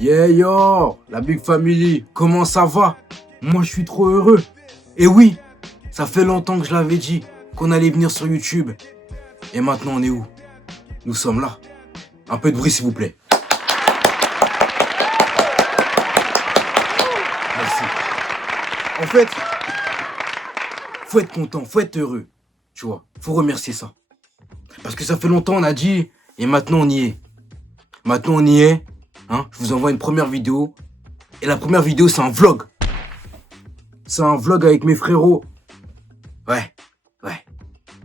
Yeah yo, la Big Family, comment ça va? Moi je suis trop heureux. Et oui, ça fait longtemps que je l'avais dit, qu'on allait venir sur YouTube. Et maintenant on est où? Nous sommes là. Un peu de bruit s'il vous plaît. Merci. En fait, faut être content, faut être heureux. Tu vois, faut remercier ça. Parce que ça fait longtemps on a dit, et maintenant on y est. Maintenant on y est. Hein, je vous envoie une première vidéo. Et la première vidéo, c'est un vlog. C'est un vlog avec mes frérots. Ouais.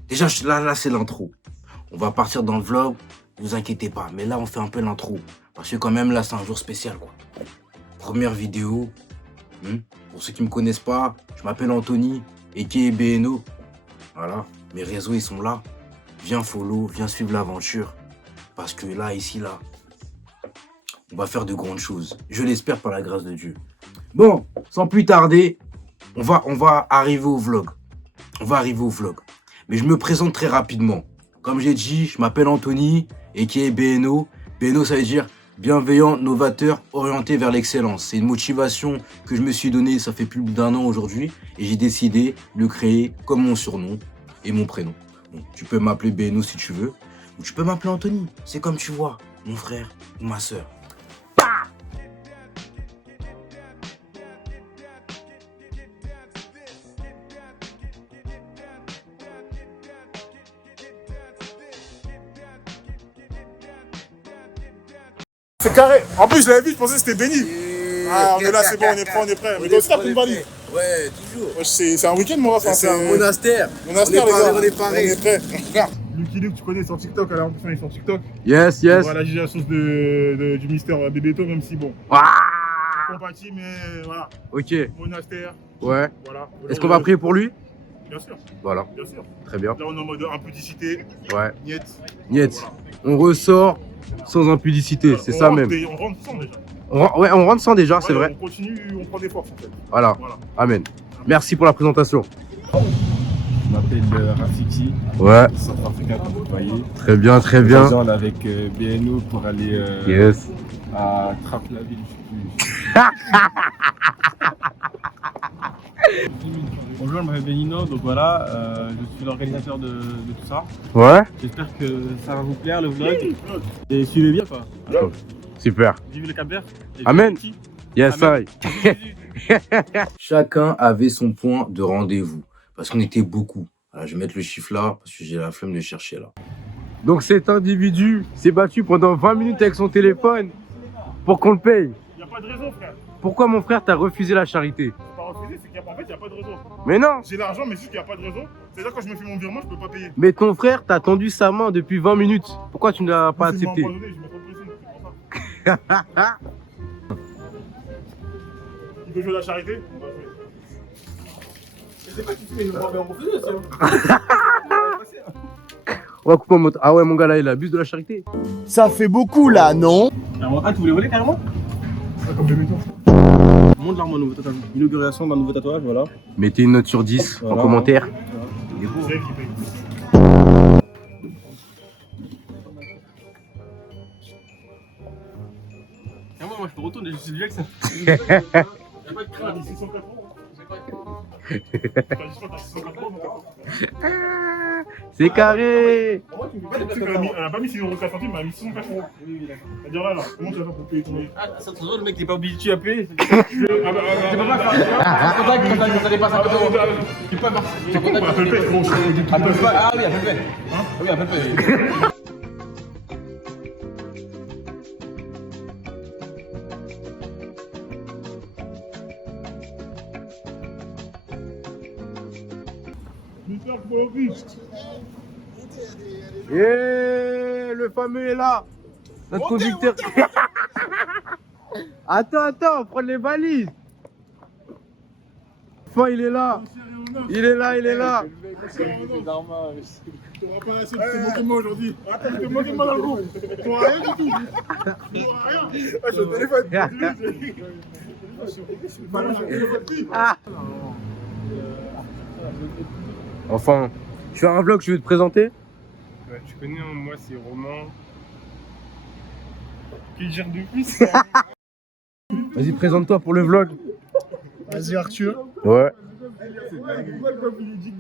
Déjà, là c'est l'intro. On va partir dans le vlog. Ne vous inquiétez pas. Mais là, on fait un peu l'intro. Parce que quand même, là, c'est un jour spécial, quoi. Première vidéo. Pour ceux qui me connaissent pas, je m'appelle Anthony, a.k.a. BNO. Voilà. Mes réseaux, ils sont là. Viens follow, viens suivre l'aventure. Parce que là, ici, là, on va faire de grandes choses. Je l'espère par la grâce de Dieu. Bon, sans plus tarder, on va arriver au vlog. Mais je me présente très rapidement. Comme j'ai dit, je m'appelle Anthony, a.k.a. BNO. BNO, ça veut dire bienveillant, novateur, orienté vers l'excellence. C'est une motivation que je me suis donnée, ça fait plus d'1 an aujourd'hui. Et j'ai décidé de le créer comme mon surnom et mon prénom. Bon, tu peux m'appeler BNO si tu veux. Ou tu peux m'appeler Anthony. C'est comme tu vois, mon frère ou ma soeur. C'est carré. En plus, je l'avais vu, je pensais que c'était béni. Ah, on est là, c'est bon, on est prêt. Mais toi aussi, t'as pris une valise. Ouais, toujours. Ouais, c'est un week-end, mon ref. C'est un monastère. Monastère, les gars. On est parés. On est prêt. Lucky Luke, tu connais, sur TikTok. Alors, en plus, il est sur TikTok. Yes. On va juger la sauce du mystère Bébéto, même si, bon. Compatible, mais voilà. Ok. Monastère. Ouais. Voilà. Est-ce qu'on va prier pour lui? Bien sûr. Voilà. Bien sûr. Très bien. Là, on est en mode impudicité. Ouais. Niet. On ressort sans impudicité, c'est ça même. On rentre sans déjà. On rentre sans déjà, c'est vrai. On continue, on prend des forces en fait. Voilà. Amen. Merci pour la présentation. Je m'appelle Rafiki, Ouais. centrafricain comme vous voyez. Très bien. Présent là avec BNO pour aller Yes. à Trappe-la-Ville. Bonjour, je m'appelle Benino, donc voilà, je suis l'organisateur de tout ça. Ouais. J'espère que ça va vous plaire le vlog. Et suivez bien quoi. Super. Vive le Cap-Vert. Amen. Yes, Amen. Chacun avait son point de rendez-vous. Parce qu'on était beaucoup. Alors, je vais mettre le chiffre là, parce que j'ai la flemme de chercher là. Donc cet individu s'est battu pendant 20 minutes avec son téléphone pour qu'on le paye. Il n'y a pas de raison, frère. Pourquoi mon frère t'a refusé la charité? C'est pas refusé, c'est qu'en fait, il n'y a pas de raison. Mais non. J'ai l'argent, mais juste qu'il n'y a pas de raison. C'est-à-dire quand je me fais mon virement, je peux pas payer. Mais ton frère t'a tendu sa main depuis 20 minutes. Pourquoi tu ne l'as pas accepté? Je vais c'est pour ça. Il veut jouer la charité? On va jouer. Je sais pas qui fait, mais on va refuser ça. On va couper en mode. Ah ouais, mon gars là, il abuse de la charité. Ça fait beaucoup là, non? Ah, tu voulais voler carrément? Comme le béton. Montre l'arme un nouveau tatouage. Inauguration d'un nouveau tatouage, voilà. Mettez une note sur 10 en Voilà. commentaire. C'est elle qui paye. Et moi je peux retourner, je suis déjà que ça. Il n'y a pas de crâne, 680. C'est carré. Elle a pas mis 6,4 €, mais elle a mis 604 €. C'est-à-dire là, comment tu vas faire pour payer ton loyer? Ah, ça te le mec il est pas obligé à payer. Tu peux pas faire. Quand ça dépasse 50 €. Tu peux pas. C'est con, Apple Pay, gros. Apple Pay. Ah oui, Apple Pay. Hein? Oui, Apple Pay. Et le fameux est là. Notre conducteur. Attends, prends les valises. Enfin, il est là. Il est là. C'est normal. Tu n'auras pas assez de te moquer de moi aujourd'hui. Attends, tu te moques de moi dans le groupe. Tu n'auras rien du tout. Tu n'auras rien. Ah, je suis au téléphone. Ah. Enfin, tu fais un vlog, je vais te présenter. Ouais, tu connais, moi c'est Romain. Que dire de plus Vas-y, présente-toi pour le vlog. Vas-y, Arthur. Ouais.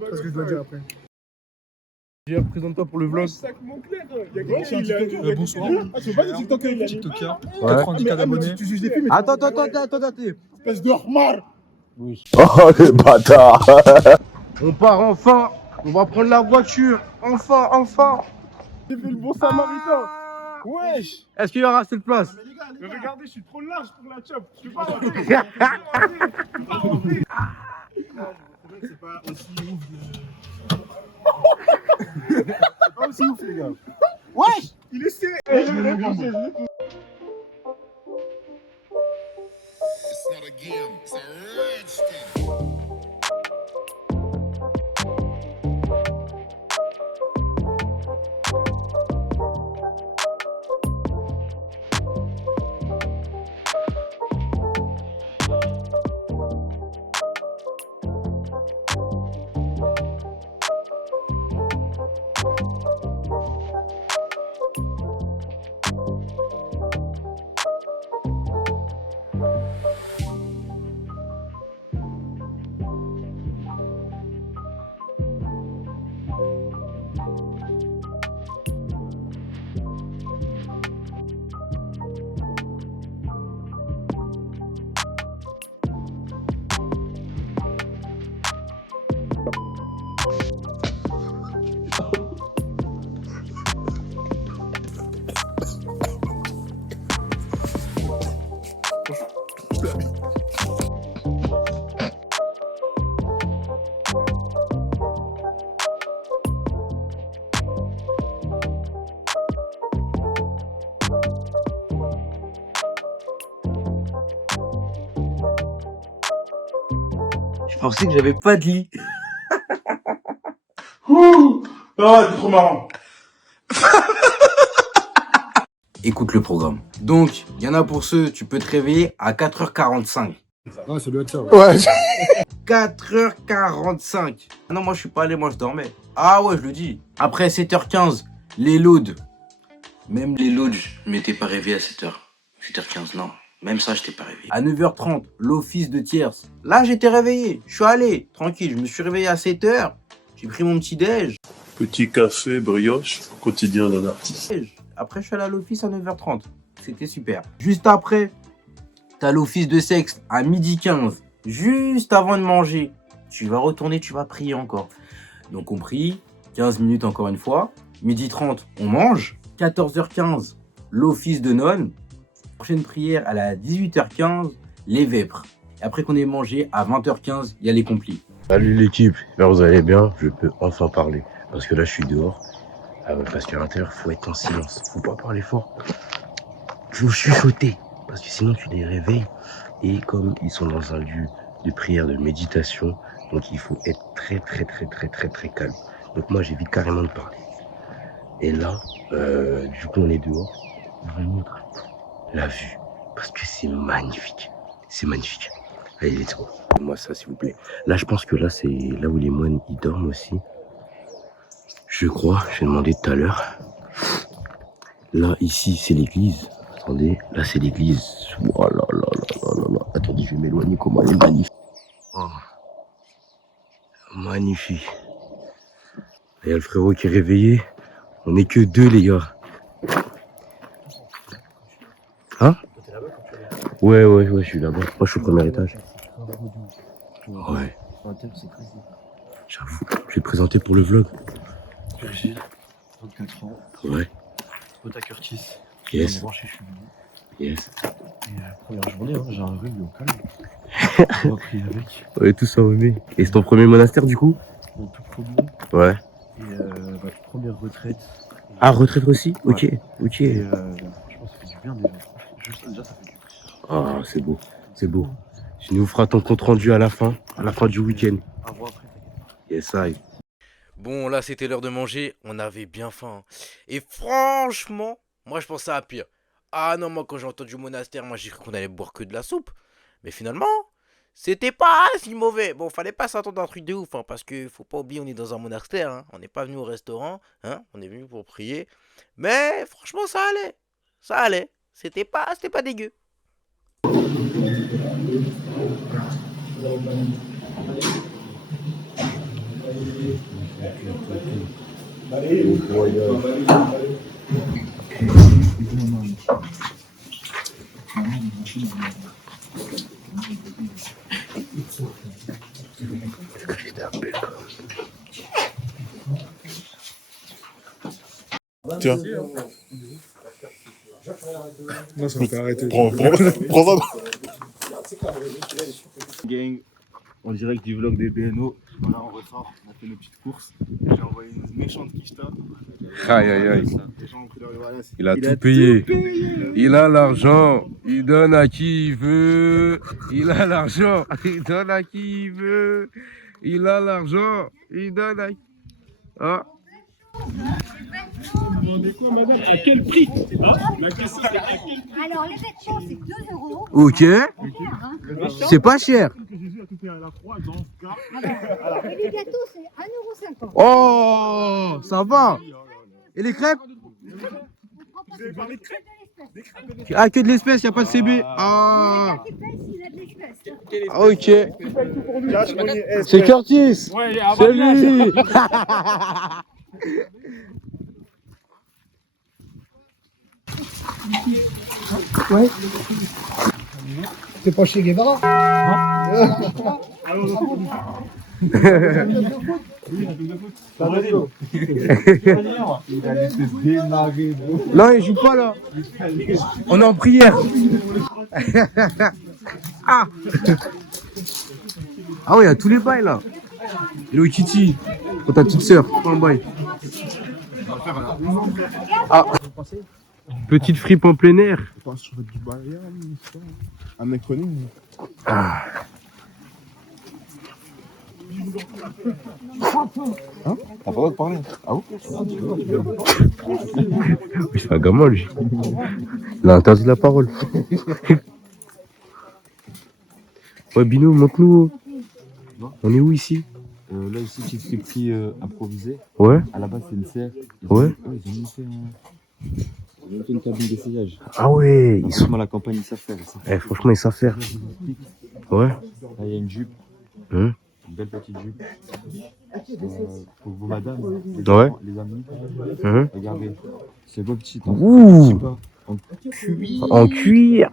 Parce que je dois dire après. Présente-toi pour le vlog. Bonsoir. Ah, tu veux pas des TikTokers, il a TikToker, Ouais. 90 k d'abonnés. Tu juges des films. Attends. Espèce de remar. Oh le bâtard. On part enfin. On va prendre la voiture. Enfin. J'ai fait le bon samaritain. Wesh. Est-ce qu'il y aura assez de place? Mais regardez, je suis trop large pour la chop. Je peux pas rentrer. C'est pas aussi ouf. C'est pas aussi ouf, les gars. Wesh. Il est serré. It's not a game, it's a rich thing. Je pensais que j'avais pas de lit. Ah, c'est trop marrant. Écoute le programme. Donc, il y en a pour ceux, tu peux te réveiller à 4h45. Ouais, ça doit être ça. Ouais. 4h45. Ah non, moi je suis pas allé, moi je dormais. Ah ouais, je le dis. Après 7h15, les loads. Même les loads, je m'étais pas réveillé à 7h. 7h15, non. Même ça, je t'ai pas réveillé. À 9h30, l'office de tierce. Là, j'étais réveillé. Je suis allé, tranquille. Je me suis réveillé à 7h. J'ai pris mon petit déj. Petit café brioche, quotidien d'un artiste. Après, je suis allé à l'office à 9h30. C'était super. Juste après, t'as l'office de sexe à 12h15. Juste avant de manger. Tu vas retourner, tu vas prier encore. Donc, on prie. 15 minutes encore une fois. 12h30, on mange. 14h15, l'office de nonne. Prochaine prière, elle est à 18h15, les vêpres. Et après qu'on ait mangé, à 20h15, il y a les complis. Salut l'équipe, j'espère que vous allez bien, je peux enfin parler. Parce que là je suis dehors, parce qu'à l'intérieur faut être en silence, faut pas parler fort. Faut chuchoter, parce que sinon tu les réveilles. Et comme ils sont dans un lieu de prière, de méditation, donc il faut être très calme. Donc moi j'évite carrément de parler. Et là, du coup on est dehors, je vous montre la vue, parce que c'est magnifique. C'est magnifique. Allez, let's go. Moi ça, s'il vous plaît. Là, je pense que là, c'est là où les moines, ils dorment aussi. Je crois, j'ai demandé tout à l'heure. Là, ici, c'est l'église. Attendez, là, c'est l'église. Oh là là là là là. Attendez, je vais m'éloigner, comment elle est magnifique. Oh. Magnifique. Il y a le frérot qui est réveillé. On n'est que deux, les gars. Hein? Ouais, je suis là-bas. Moi, je suis au premier étage. Ouais. J'avoue. Je vais te présenter pour le vlog. Virgile, 24 ans, Ouais. pote à Curtis. Yes. Branché, je suis venu. Yes. Et première journée, hein, j'ai un rhume au calme. On va prier avec. Ouais, tout ça remet. Et c'est ton premier monastère, du coup? Mon tout premier. Ouais. Et ma première retraite. Ah, retraite aussi? Ok. Ouais. Ok. Et franchement, ça fait du bien déjà. Juste déjà, ça fait du bien. Ah, c'est beau. C'est beau. Tu nous feras ton compte rendu à la fin du week-end. Un mois après, t'inquiète pas. Yes, I. Bon, là, c'était l'heure de manger. On avait bien faim. Et franchement, moi, je pensais à pire. Ah non, moi, quand j'ai entendu monastère, moi, j'ai cru qu'on allait boire que de la soupe. Mais finalement, c'était pas si mauvais. Bon, fallait pas s'attendre à un truc de ouf, hein, parce que faut pas oublier, on est dans un monastère. Hein. On n'est pas venu au restaurant. Hein. On est venu pour prier. Mais franchement, ça allait. Ça allait. C'était pas dégueu. Tiens. Non, ça va pas arrêter. Prends ça. Gang, en direct du vlog des BNO. Voilà, on ressort, on a fait nos petites courses. J'ai envoyé une méchante quicheta. Aïe aïe aïe. Les gens ont pris leur valise. Il a tout payé. Il a l'argent. Il donne à qui il veut. Il a l'argent. Il donne à qui il veut. Il a l'argent. Il donne à qui. Ah. Vous demandez quoi, madame? À quel prix? Ah, la question, c'est à quel prix? Alors, les vêtements, c'est 2 euros. Ok. C'est pas cher. Jésus a tout fait à la croix dans ce cas. Et les gâteaux, c'est 1,50 €. Oh, ça va. Et les crêpes? Vous avez parlé de crêpes? Ah, que de l'espèce, y a pas de CB. Ah. Ok. Cash money, C'est Curtis. Ouais, C'est lui. T'es pas chez Guevara? Non, il joue pas là. On est en prière. Ah. Ah ouais, il y a tous les bails là. Hello Kitty. Pour ta petite sœur. Prends le bail. Ah. Petite fripe en plein air. Un acronyme. Ah. Hein? T'as pas le droit de parler? Ah bon? C'est un gamin lui. Il a interdit la parole. Ouais, Bino, montre-nous. On est où ici? Là, ici, petite friperie improvisée. Ouais. À la base, c'est une serre. Ouais. Ils ont monté une cabine d'essayage. Ah ouais. Ils sont... Franchement, la campagne, ils savent faire. Eh, franchement, ils savent faire. Ouais. Là, il y a une jupe. Hum. Une belle petite jupe. Pour vous, madame, les, Ouais. enfants, les amis. Hum. Regardez. C'est beau petit. Ouh. En cuir. En cuir.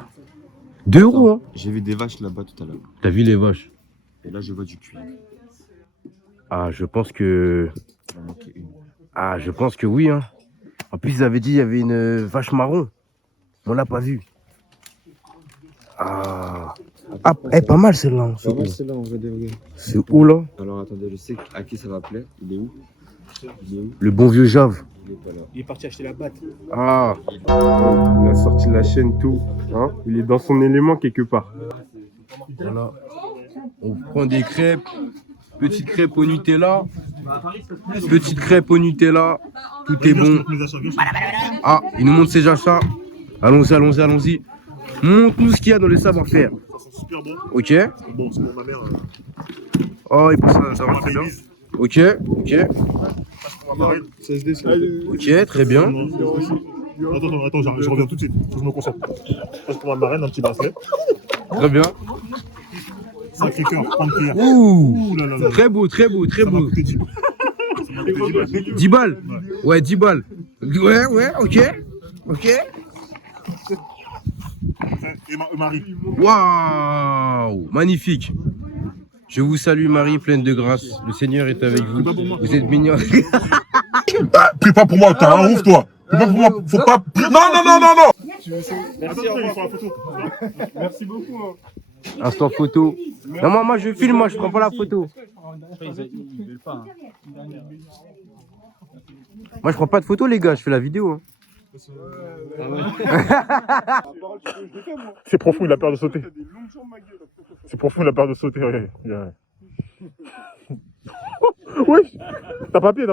2 euros, hein. J'ai vu des vaches là-bas tout à l'heure. T'as vu les vaches? Et là, je vois du cuir. Ah, je pense que... Il en manquait une. Ah, je pense que oui, hein. En plus, ils avaient dit qu'il y avait une vache marron. On l'a pas vue. Ah. Ah, elle est pas mal celle-là. Hein. Pas mal, c'est là, en vrai de vrai. C'est où là? Alors, attendez, je sais à qui ça va plaire. Il est où? Il est où? Le bon vieux Jave. Il est pas là. Il est parti acheter la batte. Ah. Il a sorti la chaîne tout. Hein. Il est dans son élément quelque part. Voilà. On prend des crêpes. Petite crêpe au Nutella. Petite crêpe au Nutella. Tout est bon. Ah, il nous montre ses achats. Allons-y, allons-y, allons-y. Montre-nous ce qu'il y a dans le savoir-faire. Ça sent super bon. Ok. Bon, c'est pour ma mère. Oh, il passe à savoir-faire. Ok, ok. Pour ma marraine. CSD, c'est. Ok, très bien. Attends, je reviens tout de suite. Faut que je me concentre. Passe pour ma marraine, un petit bracelet. Très bien. Sacré cœur, prendre prière. Ouh, Ouh là là là. très beau, très beau, très Ça m'a beau. coûté 10 balles. Ça m'a coûté 10 balles. 10 balles. Ouais, 10 balles. Ouais, ouais, ok. Ok. Et Marie. Waouh, magnifique. Je vous salue Marie, pleine de grâce. Le Seigneur est avec vous. Vous êtes mignons. Ah, prie pas pour moi, t'as un ouf toi. Prie pas pour moi, faut pas. Non. Merci, au revoir. Merci beaucoup. Hein. Instant photo. Non, moi je filme, moi je prends pas la photo. Ils veulent pas. Hein. Moi je prends pas de photo les gars, je fais la vidéo. Hein. C'est profond, il a peur de sauter. C'est profond, il a peur de sauter. Ouais. Oui, t'as papier. Vous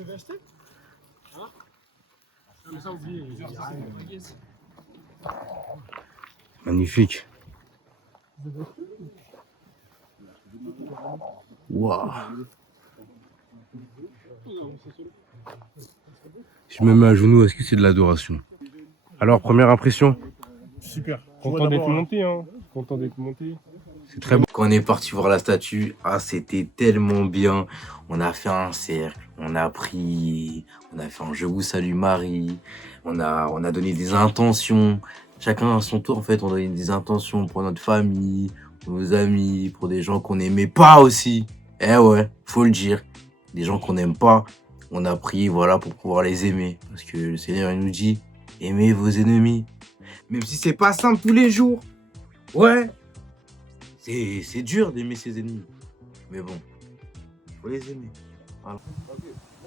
avez acheté? Hein? Non, mais ça, oubliez. Magnifique. Waouh. Je me mets à genoux, est-ce que c'est de l'adoration? Alors, première impression? Super. Content d'être monté, hein. Content d'être monté. C'est très bon. Quand on est parti voir la statue, ah, c'était tellement bien. On a fait un cercle, on a prié, on a fait un Je vous salue Marie, on a donné des intentions. Chacun à son tour, en fait, on donnait des intentions pour notre famille, pour nos amis, pour des gens qu'on n'aimait pas aussi. Eh ouais, faut le dire. Des gens qu'on n'aime pas, on a prié, voilà, pour pouvoir les aimer. Parce que le Seigneur, il nous dit, aimez vos ennemis. Même si c'est pas simple tous les jours. Ouais. C'est dur d'aimer ses ennemis. Mais bon, faut les aimer. Voilà.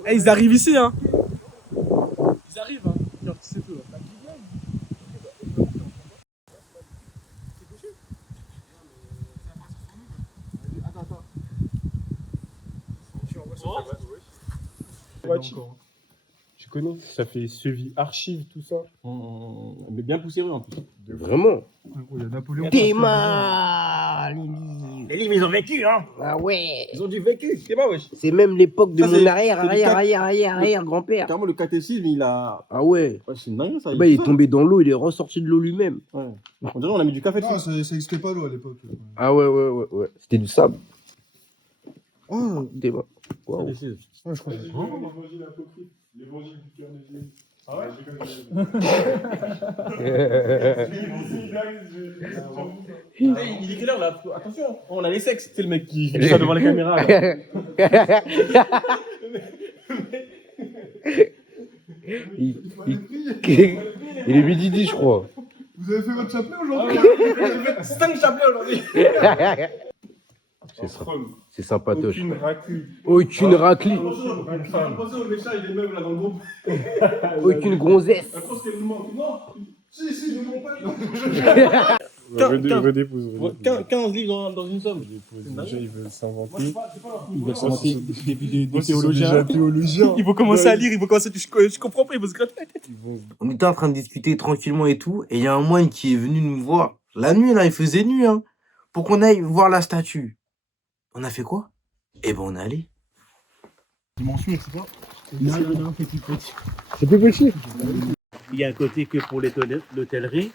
Hey, ils arrivent ici, hein. Ils arrivent, hein. Regarde, c'est tout, là. Tu connais, ça fait suivi archive, tout ça. Mais bien poussiéreux en plus. Vraiment? Il y a Napoléon. Théma! Les livres, ils ont vécu, hein. Ah ouais! Ils ont dû vécu. C'est pas, wesh. C'est même l'époque de Ça, mon c'est- arrière grand-père. Carrément, le catéchisme, il a. Ah ouais? Ouais, c'est une dingue, ça. Bah, il est tombé dans l'eau, il est ressorti de l'eau lui-même. Ouais. On dirait qu'on a mis du café Non, dessus. ça n'existait pas l'eau à l'époque. Ah ouais. C'était du sable. Oh, Théma. Waouh. ouais, je crois. L'évangile du cœur de Jésus. Ah ouais? Il est quelle heure là? Attention, on a les sexes. C'est le mec qui fait ça devant la caméra. Là. Il est midi 10, je crois. Vous avez fait votre chapelet aujourd'hui? J'ai fait 5 chapelets aujourd'hui. C'est sympatoche. Aucune raclée. Aucune raclie. J'ai pensé au méchant, il est même là dans le groupe. Aucune gonzesse. Je pense qu'elle nous manque. Non, si, je ne mens pas. Redépose. 15 livres dans une somme. Déjà, ils veulent s'inventer. Ils veulent s'inventer des théologiens. théologiens. Il faut commencer à lire, il faut commencer à... Je comprends pas, il faut se gratter la tête. On était en train de discuter tranquillement et tout, et il y a un moine qui est venu nous voir. La nuit, là, il faisait nuit, hein, pour qu'on aille voir la statue. On a fait quoi? Eh ben, on est allé. Dimension, c'est ça? Non, petit. C'est plus petit. Il y a un côté que pour l'hôtellerie,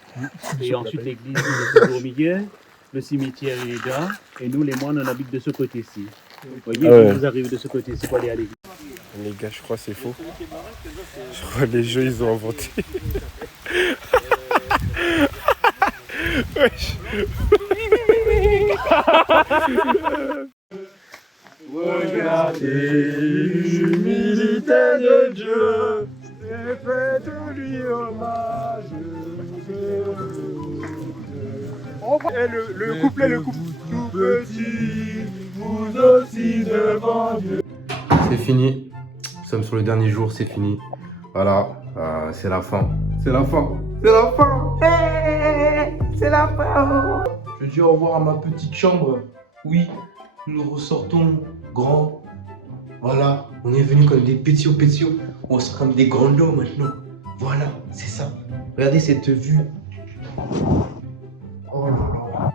et ensuite l'église est au milieu, le cimetière est là, et nous les moines on habite de ce côté-ci. Vous voyez, quand vous arrivez de ce côté-ci pour aller à l'église. Les gars, je crois que c'est faux. Je crois que les jeux, ils ont inventé. Wesh. Regardez l'humilité de Dieu et faites-lui hommage. Et le couplet, tout petit, vous aussi devant Dieu. C'est fini. Nous sommes sur le dernier jour, c'est fini. Voilà, c'est la fin. C'est la fin. C'est la fin. C'est la fin. Je dis au revoir à ma petite chambre. Oui, nous ressortons grand. Voilà, on est venu comme des petits pétios. On sort comme des grands lots maintenant. Voilà, c'est ça. Regardez cette vue. Oh là là.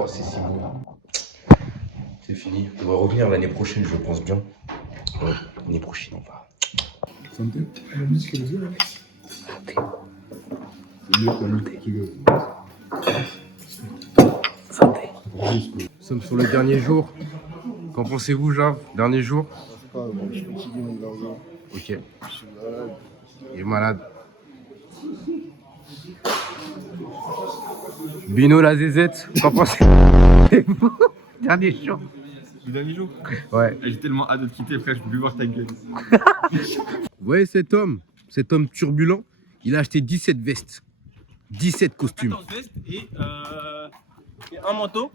Oh, c'est si beau. C'est fini. On va revenir l'année prochaine, je pense bien. Ouais, l'année prochaine, on va. Santé. La musique, elle est bien. Santé. C'est mieux que l'autre qui veut. Santé. Nous sommes sur le dernier jour. Qu'en pensez-vous, Jav? Dernier jour? Je suis fatigué, mon gars. Ok. Je suis malade. Il est malade. Bino la zézette, qu'en pensez-vous? Dernier jour. Le dernier jour? Ouais. J'ai tellement hâte de te quitter, frère, je peux plus voir ta gueule. Vous voyez cet homme turbulent, il a acheté 17 vestes, 17 costumes. 14 vestes et un manteau.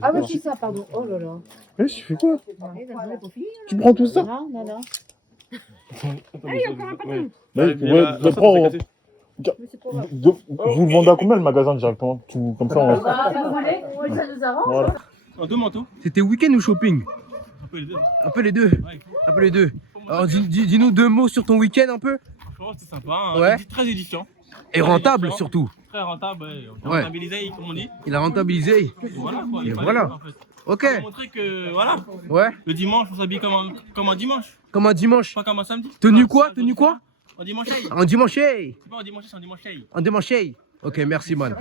Ah oui, c'est ça, pardon. Oh là là. Eh, tu fais quoi? Tu Tu prends tout ça? Non. Bah, ouais, prends. Vous le vendez à combien le magasin directement? Tout comme ça on... Ça nous arrange. Voilà. En 2 manteaux. C'était week-end ou shopping? Un peu les deux. Un peu les deux. Ouais. Un peu les deux. Alors dis-nous 2 mots sur ton week-end un peu. Franchement, c'est sympa. Hein. Ouais. Très édifiant. Et rentable surtout. Très rentable, ouais. Ouais. Rentabilisé, comme on dit. Il a rentabilisé. Et voilà, quoi. Et Il fallait, voilà. en fait. Ok. Pour montrer que, voilà, Ouais. le dimanche, on s'habille comme un dimanche. Comme un dimanche. Pas comme un samedi. Tenue quoi? Tenue quoi? En dimanche. En dimanche. C'est pas en dimanche, c'est en dimanche. En dimanche. Ok, merci, man.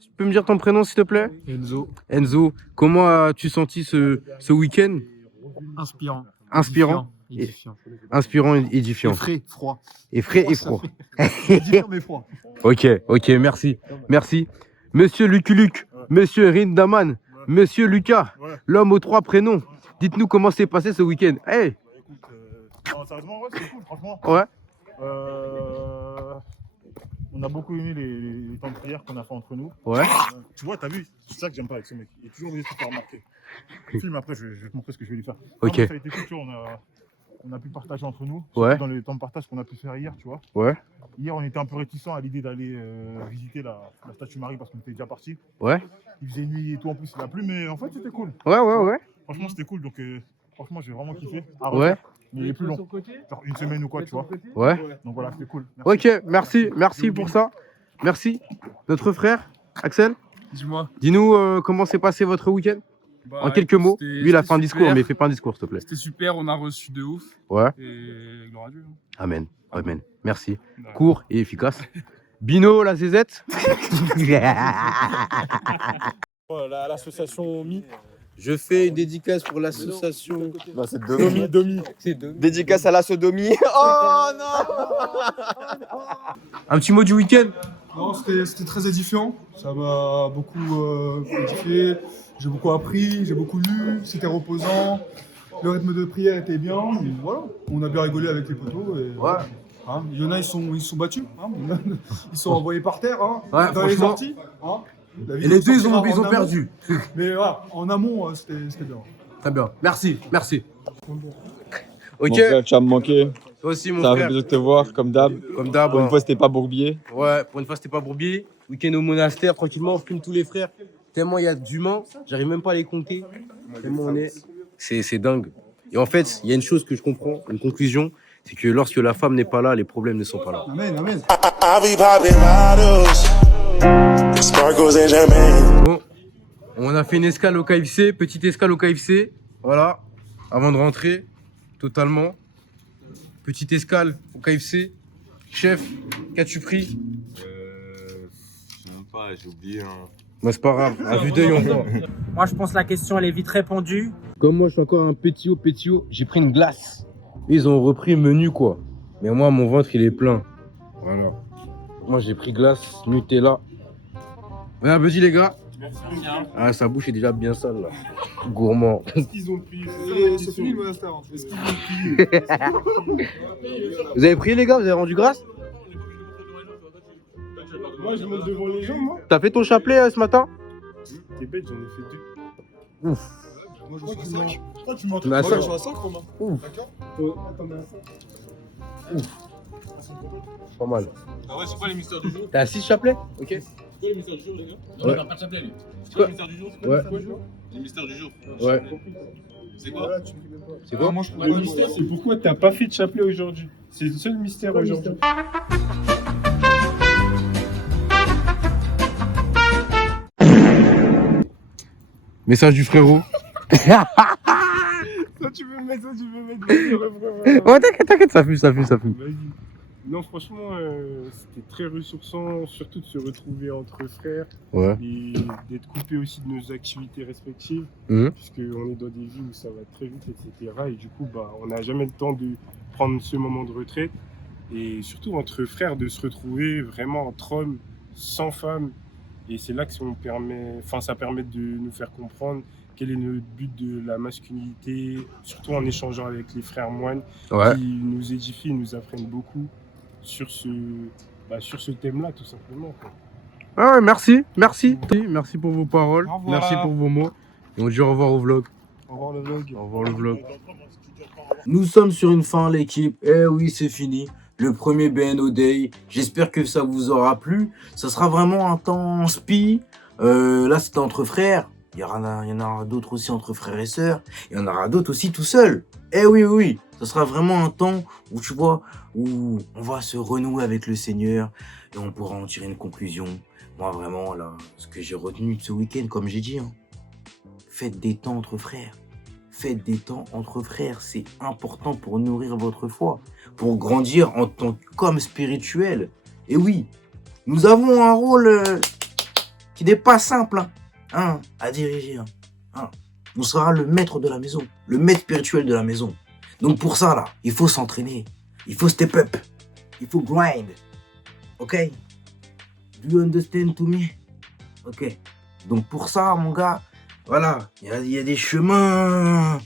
Tu peux me dire ton prénom, s'il te plaît? Enzo. Enzo, comment as-tu senti ce week-end? Inspirant. Inspirant. Édifiant. Inspirant et édifiant. Et frais, froid. Et frais et froid. Édifiant mais froid. Ok, merci. Merci. Monsieur Lucky Luke, Monsieur Rindaman, Monsieur Lucas, l'homme aux 3 prénoms. Dites-nous comment s'est passé ce week-end. Hey! Non, sérieusement, ouais, c'est cool, franchement. Ouais. On a beaucoup aimé les temps de prière qu'on a fait entre nous. Ouais. Tu vois, t'as vu, c'est ça que j'aime pas avec ce mec. Il est toujours obligé de se faire remarquer. Le film, après, je vais te montrer ce que je vais lui faire. Ok. Non, ça a été cool, tu vois, on a pu partager entre nous. Ouais. Dans les temps de partage qu'on a pu faire hier, tu vois. Ouais. Hier, on était un peu réticents à l'idée d'aller visiter la statue Marie parce qu'on était déjà partis. Ouais. Il faisait nuit et tout, en plus, il a plu, mais en fait, c'était cool. Ouais. Franchement, c'était cool, donc franchement, j'ai vraiment kiffé. Ouais. Mais il est plus long. Genre une semaine ou quoi, tu vois. Ouais. Donc voilà, c'était cool. Merci. Ok, merci pour ça. Merci. Notre frère, Axel, Dis-moi. dis-nous comment s'est passé votre week-end en quelques mots. Lui, il a fait un discours, mais fais pas un discours, s'il te plaît. C'était super, on a reçu de ouf. Ouais. Et gloire à Dieu. Amen. Merci. Court et efficace. Bino, la ZZ. L'association Mi. Je fais une dédicace pour l'association. Bah, c'est Domi. Dédicace à la sodomie. Oh non. Un petit mot du week-end. Non, c'était très édifiant. Ça m'a beaucoup édifié. J'ai beaucoup appris, j'ai beaucoup lu. C'était reposant. Le rythme de prière était bien. Et voilà, on a bien rigolé avec les potos. Et, Ouais. hein, il y en a, ils sont battus. Hein, ils sont envoyés par terre. Hein, Ouais, dans les franchement. sorties. Hein. La Et vidéo les deux, ils sortira ont en amont. perdu. Mais voilà, en amont, c'était bien. Très bien. Merci. Mon Ok. frère, tu vas me manquer. Toi aussi, mon Ça m'a fait frère. plaisir de te voir, comme d'hab. Comme d'hab. Pour une fois, c'était pas Bourbier. Ouais, pour une fois, c'était pas Bourbier. Week-end au monastère, tranquillement, on filme tous les frères. Tellement il y a d'humains, j'arrive même pas à les compter. Tellement on est. C'est dingue. Et en fait, il y a une chose que je comprends, une conclusion, c'est que lorsque la femme n'est pas là, les problèmes ne sont pas là. Amen. Bon, on a fait une escale au KFC, petite escale au KFC. Voilà, avant de rentrer, totalement. Petite escale au KFC. Chef, qu'as-tu pris? Je sais même pas, j'ai oublié. Moi, c'est pas grave, à vue d'œil, on voit. Moi, je pense que la question, elle est vite répondue. Comme moi, je suis encore un pétillo, j'ai pris une glace. Ils ont repris menu, quoi. Mais moi, mon ventre, il est plein. Voilà. Moi, j'ai pris glace, Nutella. Bon appétit, les gars. Ah, sa bouche est déjà bien sale, là. Gourmand. Qu'est-ce qu'ils ont pris? C'est fini le monastère. Est-ce qu'ils ont pris? Vous avez pris, les gars? Vous avez rendu grâce? Moi, je monte devant les gens, moi. T'as fait ton chapelet ce matin? T'es bête, j'en ai fait 2. Ouf. Moi, je suis à 5. Toi, tu m'entends? On est à Moi, 5. je suis à 5, Romain. Ouf. D'accord? Attends, on est à 5. Ouf. Pas mal. Ah ouais, c'est quoi les mystères du jour? T'as à 6 chapelets? Ok. C'est quoi les mystères du jour, les gars? Ouais. Non, t'as pas de chapelet, lui. C'est Quoi quoi les mystères du jour? Ouais. Les mystères du jour. Ouais. C'est quoi? C'est quoi? Moi, le mystère, c'est pourquoi t'as pas fait de chapelet aujourd'hui. C'est le seul mystère aujourd'hui. Message du frérot. Ça, tu veux mettre ça, tu veux mettre. Ouais, t'inquiète, ça fume. Vas-y. Non, franchement, c'était très ressourçant, surtout de se retrouver entre frères. Ouais. Et d'être coupé aussi de nos activités respectives, puisqu'on est dans des vies où ça va très vite, etc. Et du coup, bah, on n'a jamais le temps de prendre ce moment de retraite. Et surtout entre frères, de se retrouver vraiment entre hommes, sans femmes. Et c'est là que ça permet de nous faire comprendre quel est le but de la masculinité, surtout en échangeant avec les frères moines, qui nous édifient, nous apprennent beaucoup sur ce thème-là, tout simplement, quoi. Ah ouais, merci pour vos paroles, merci pour vos mots. Et on dit au revoir au vlog. Au revoir le vlog. Au revoir le vlog. Nous sommes sur une fin, l'équipe. Eh oui, c'est fini. Le premier BNO Day. J'espère que ça vous aura plu. Ça sera vraiment un temps spi. Là, c'était entre frères. Il y en aura d'autres aussi entre frères et sœurs. Il y en aura d'autres aussi tout seul. Eh oui. Ça sera vraiment un temps où, tu vois, où on va se renouer avec le Seigneur et on pourra en tirer une conclusion. Moi, vraiment, là, ce que j'ai retenu de ce week-end, comme j'ai dit, faites des temps entre frères. faites des temps entre frères. C'est important pour nourrir votre foi, pour grandir en tant qu'homme spirituel. Et oui, nous avons un rôle qui n'est pas simple à diriger. On sera le maître de la maison, le maître spirituel de la maison. Donc pour ça, là, il faut s'entraîner. Il faut step up. Il faut grind. Ok? Do you understand to me? Ok. Donc pour ça, mon gars, voilà, il y a des chemins.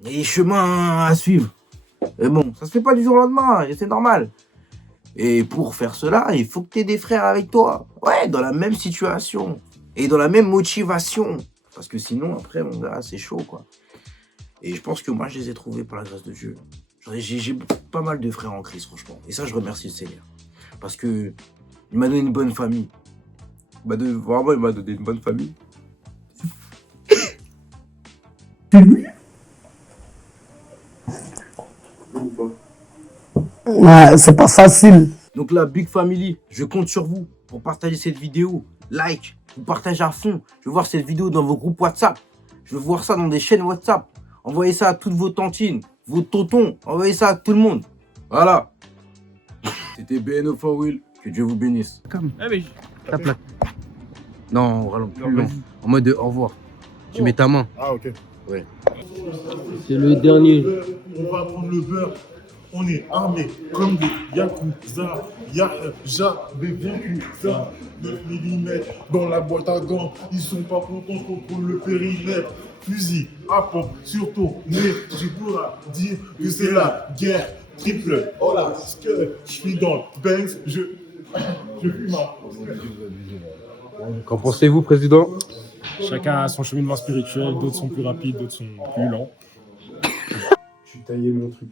Il y a des chemins à suivre. Mais bon, ça se fait pas du jour au lendemain, et c'est normal. Et pour faire cela, il faut que tu aies des frères avec toi. Ouais, dans la même situation. Et dans la même motivation. Parce que sinon, après, mon gars, c'est chaud, quoi. Et je pense que moi, je les ai trouvés par la grâce de Dieu. J'ai pas mal de frères en Christ, franchement. Et ça, je remercie le Seigneur. Parce que il m'a donné une bonne famille. Vraiment, il m'a donné une bonne famille. Ouais, c'est pas facile. Donc la Big Family, je compte sur vous pour partager cette vidéo. Like, vous partagez à fond. Je veux voir cette vidéo dans vos groupes WhatsApp. Je veux voir ça dans des chaînes WhatsApp. Envoyez ça à toutes vos tantines, vos tontons. Envoyez ça à tout le monde. Voilà. C'était BNO for Will. Que Dieu vous bénisse. Tape là. Non, on rallonge plus long. En mode de au revoir. Tu mets ta main. Ah, ok. Ouais. C'est le dernier. On va prendre le beurre. On est armés comme des Yakuza. J'avais vaincu ça. 9 mm dans la boîte à gants. Ils sont pas contents qu'on prenne le périmètre. Fusil à pompe sur ton nez. J'ai pour dire que c'est la guerre. Triple. Oh là, je suis dans le Banks. Je fume. Qu'en pensez-vous, président? Chacun a son cheminement spirituel, d'autres sont plus rapides, d'autres sont plus lents. Je suis taillé mon truc.